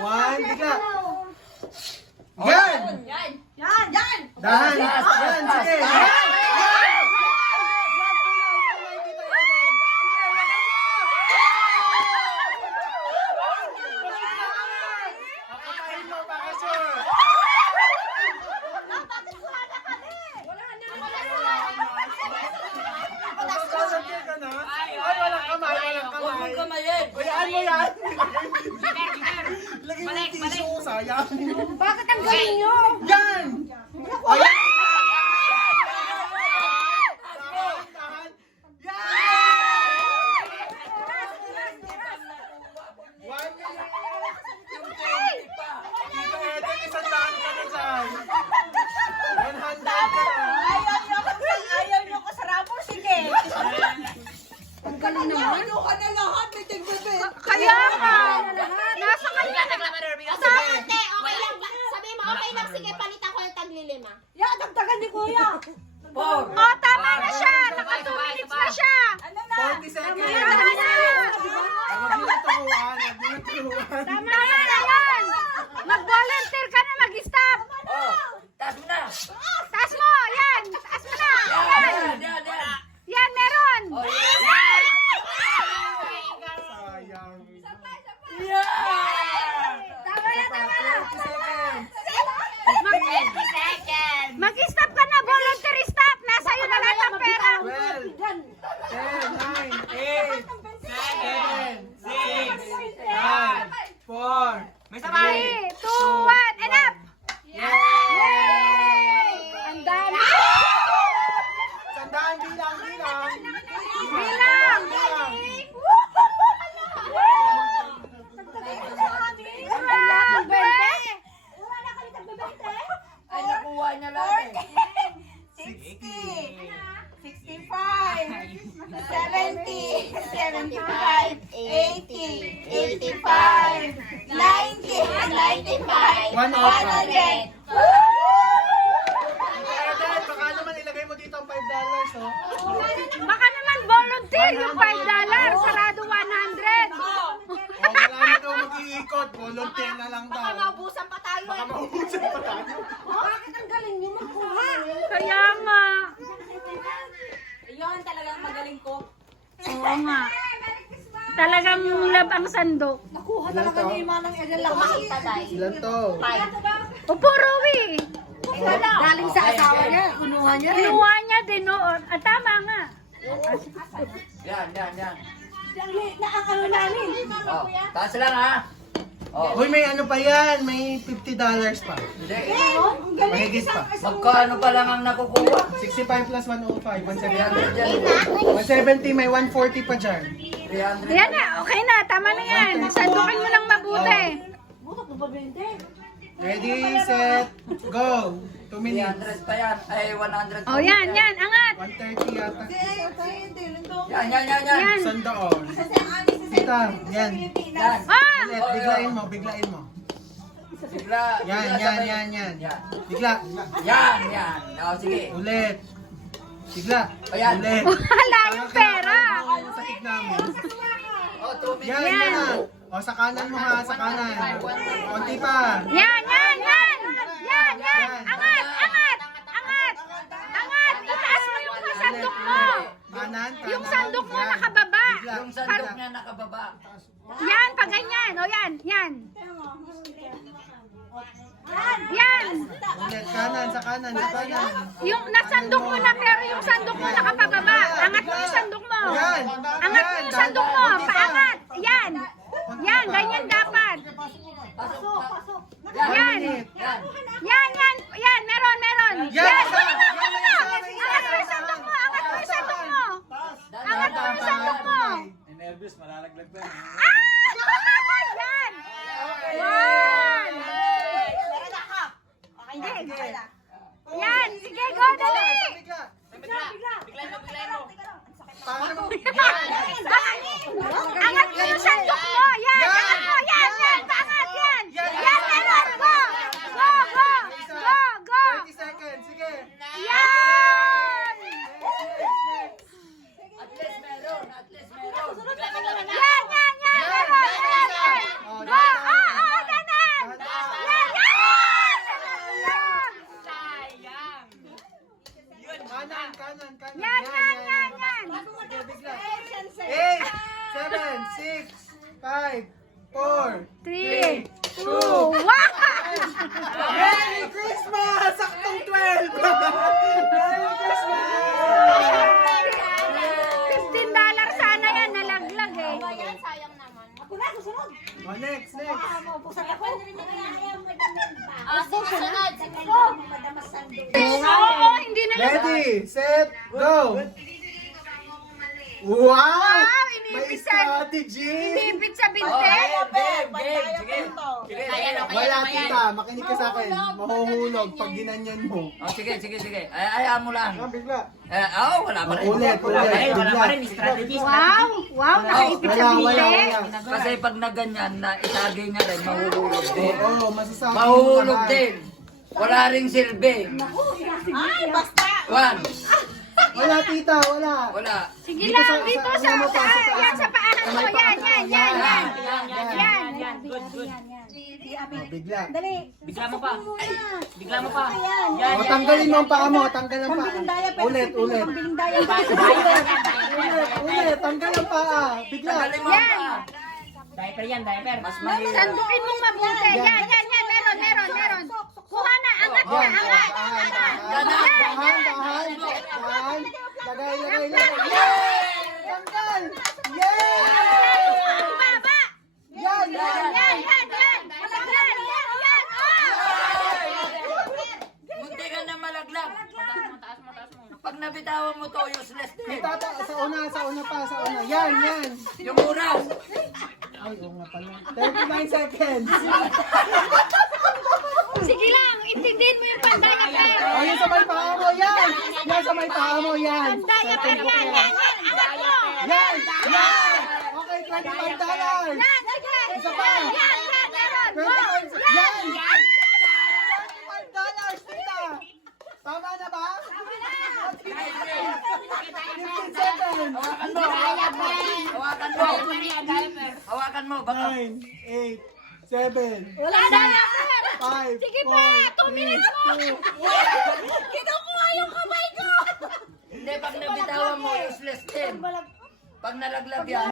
1, bigla. Yan! Yan! Dahan! Yan, sige! Yan! Sayang. Bakit ang galing nyo? Yan! Ayan! Ayaw nyo ko sa ramo, sige. Ang galing naman. Ayaw ka na lahat, may tigbibi. Kaya nga. Nasa kanya. Ate, okay lang ba? Sabi mo, okay lang. Sige, palitan ko yung taglilima. Ya, dagdagan ni Kuya. Four. Oh, tama na siya. Naka 2 minutes na siya. Ano na? 40 seconds. Tama na. Tama na yan. Mag-volunteer ka na, mag-stop. Oh, taas mo na. Taas mo, yan. Taas mo na. Yan. Yan. Yan, meron. Oh, Yan. Tama na, tama na. Mag-stop ka na, volunteer stop. Nasa iyo na lahat ang pera. 12, 10, 9, 8, 7, 6, 5, 4. May 3, 2, 1, enough. Yay! Ang dami. Sandaan, bilang. Bilang. ay, nakuha niya lahat eh. 60, 65, 70, 75, 80, 85, 90, 95, 100. Baka naman ilagay mo dito ang $5, oh. Baka naman volunteer yung $5, sarado 100. Wala na daw mag-iikot. Volunteer na lang daw. Baka maubusan pa tayo Baka eh. maubusan pa tayo. Bakit ang galing niyo magkuha? Kaya nga. Ayun, talagang magaling ko. Oo nga. Talagang lab ang sandok. Nakuha talaga ni Manang Edel lang. Makita tayo. Ilan to? Opo, Rowie. Galing sa asawa niya. Kinuha niya din noon. At tama nga. Yan. Na ang ano namin. Oh, taas lang ha. Oh, Uy, may ano pa yan. May $50 pa. hindi. Mahigit pa. Magkano pa lang ang nakukuha? 65 plus 105. 300 yan. 170. May 140 pa dyan. 300. Yan na, okay na. Tama na yan. Sandukin mo lang mabuti. Ready, set, go. 2 minutes. 300 pa yan. Ay, 100. O yan, angat. 130 yata. Yan. Yan. Sandaon. Tita, yan. Yan. Ah! Ulit, biglain mo. Bigla. Yan. Yan. Bigla. Yan. Oh, sige. Ulit. Bigla. Ayan. Ulit. Wala yung pera. Parang sa tignan mo. Oh, 2 Yan, minutes. yan na. O, sa kanan mo ha, sa kanan. Konti pa. Yan. Angat. Itaas mo yung sandok mo. Kanan, kanan. Yung sandok mo Yan. nakababa. Bigla. Yung sandok niya nakababa. Yan, pag ganyan. O yan. Yan. Ulit, kanan, sa kanan. Yung nasandok mo na pero yung sandok mo nakapababa. Angat mo yung sandok mo. Yan. Angat mo yung sandok mo. Paangat. Yan, ganyan dapat. Pasok. Yan. Yan. Yan, meron. Yan. Yan, angat mo yung sandok mo. Angat mo yung sandok mo. Nervous, malalaglag pa. Yan. One. Yan, sige, go, dali. Paano mo? Angat mo yung sandok mo. Yan, angat mo. Yan, paangat yan. Yan, meron. Go. 30 seconds, sige. Yan. At least meron. Yan. 6, 5, 4, 3, 2, 1! Merry Christmas! Saktong 12! Merry Christmas! $15 sana yan, nalaglag eh. Ayan, sayang naman. Ako na, susunod. Oh, next. Maupusan ako. Susunod. Oo, hindi na Ready, set, go! Wow! Wow, May inipit sa... strategy! Inipit sa binte. Game. Sige. Wala tita, makinig ka sa akin. Mahuhulog pag ginanyan mo. Oh, sige. Hayaan mo lang. Bigla. Wala pa rin. Ulit. Wow, wow, nakaipit sa Wala. binte. Kasi pag naganyan na itagay niya rin, mahuhulog din. Oo, masasabi mo Mahuhulog lahat. din. Wala ring silbi. Ay, basta. 1. Wala tita, wala. Wala. Sige lang, dito sa ano mo pa, yan, sa paanan mo. Yan. Oh, bigla. Bigla mo pa. O, tanggalin mo ang paa mo, tanggal ang paa. Ulit. Ulit, tanggal ang paa. Bigla. Tanggalin mo pa. Diaper yan, diaper. Mas mahirap. Sandukin mo mabuti. Yan. Meron. Kuha na, angat na, angat. Dahan. Lagay. Yay! Tanggal! Yay! Baba. Yan! Malaglag. Yan. Munti ka na malaglag. Pag nabitawan mo to, useless din. Sa una pa. Yan! Yung oras. Ay, oo nga pala. 39 seconds. Sige lang, intindihin mo yung pandaya per. O, yan sa may paa mo, yan! Yan sa may paa mo, yan! Pandaya per yan. Angat mo. Yan! Okay, $25. Yan, sige. Isa pa. Meron. 25, yan! $25, tita! Tama na ba? 15 seconds. Hawakan mo. Baka. 9, 8, 7, Wala na per. 5, Sige pa, 2 minutes mo. Kinukuha yung kamay ko. Hindi, pag nabitawan mo, useless din. Pag nalaglag yan.